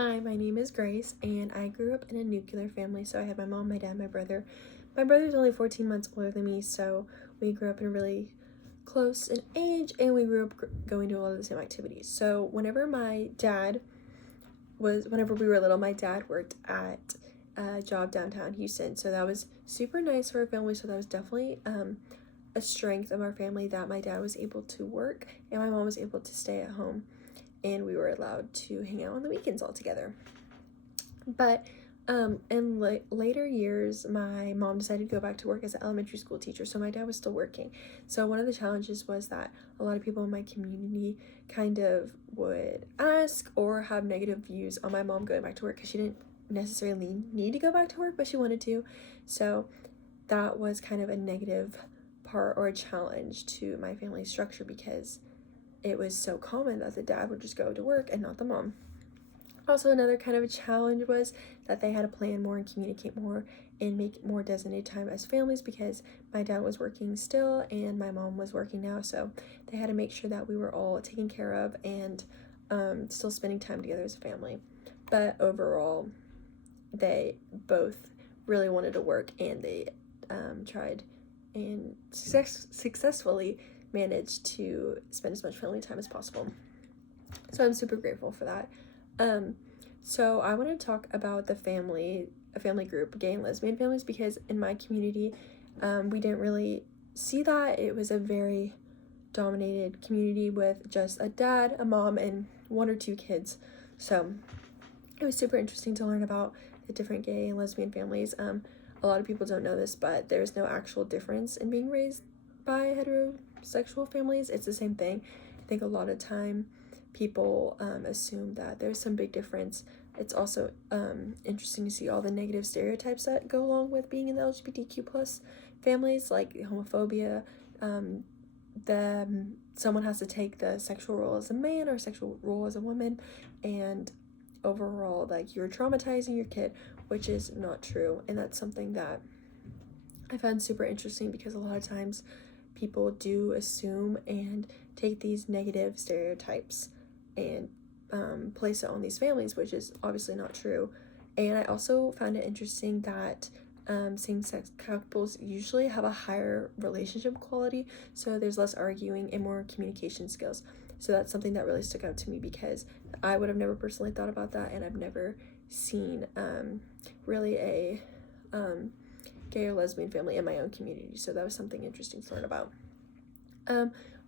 Hi, my name is Grace, and I grew up in a nuclear family. So I had my mom, my dad, my brother. My brother's only 14 months older than me, so we grew up in a really close in age, and we grew up going to a lot of the same activities. So whenever we were little, my dad worked at a job downtown Houston. So that was super nice for our family. So that was definitely a strength of our family that my dad was able to work and my mom was able to stay at home, and we were allowed to hang out on the weekends all together. But in later years, my mom decided to go back to work as an elementary school teacher, so my dad was still working. So one of the challenges was that a lot of people in my community kind of would ask or have negative views on my mom going back to work because she didn't necessarily need to go back to work, but she wanted to. So that was kind of a negative part or a challenge to my family structure because it was so common that the dad would just go to work and not the mom. Also, another kind of a challenge was that they had to plan more and communicate more and make more designated time as families because my dad was working still and my mom was working now. So they had to make sure that we were all taken care of and still spending time together as a family. But overall, they both really wanted to work, and they tried and successfully managed to spend as much family time as possible. So I'm super grateful for that. So I want to talk about a family group, gay and lesbian families, because in my community, we didn't really see that. It was a very dominated community with just a dad, a mom, and one or two kids. So it was super interesting to learn about the different gay and lesbian families. A lot of people don't know this, but there's no actual difference in being raised by heterosexual families. It's the same thing. I think a lot of time people assume that there's some big difference. It's also interesting to see all the negative stereotypes that go along with being in the LGBTQ plus families, like homophobia, someone has to take the sexual role as a man or sexual role as a woman, and overall, like, you're traumatizing your kid, which is not true. And that's something that I found super interesting because a lot of times people do assume and take these negative stereotypes and place it on these families, which is obviously not true. And I also found it interesting that same-sex couples usually have a higher relationship quality, so there's less arguing and more communication skills. So that's something that really stuck out to me because I would have never personally thought about that, and I've never seen really a gay or lesbian family in my own community. So that was something interesting to learn about.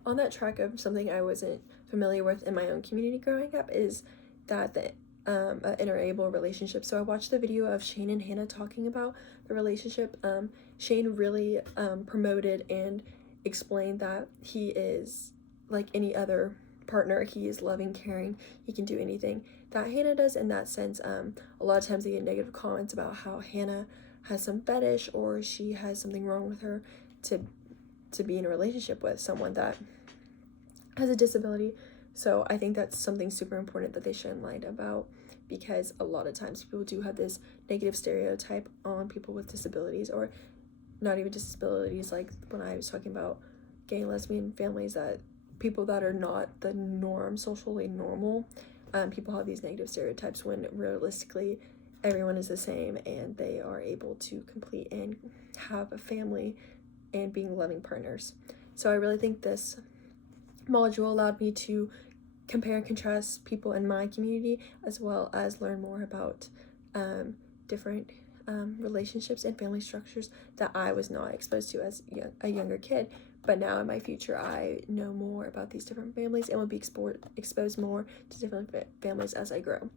On that track of something I wasn't familiar with in my own community growing up is that the interable relationship. So I watched the video of Shane and Hannah talking about the relationship. Shane really promoted and explained that he is like any other partner. He is loving, caring, he can do anything that Hannah does in that sense. A lot of times they get negative comments about how Hannah has some fetish or she has something wrong with her to be in a relationship with someone that has a disability. So I think that's something super important that they shine light about, because a lot of times people do have this negative stereotype on people with disabilities, or not even disabilities, like when I was talking about gay and lesbian families, that people that are not the norm, socially normal, people have these negative stereotypes when realistically everyone is the same and they are able to complete and have a family and being loving partners. So I really think this module allowed me to compare and contrast people in my community, as well as learn more about different relationships and family structures that I was not exposed to as a younger kid. But now in my future, I know more about these different families and will be exposed more to different families as I grow.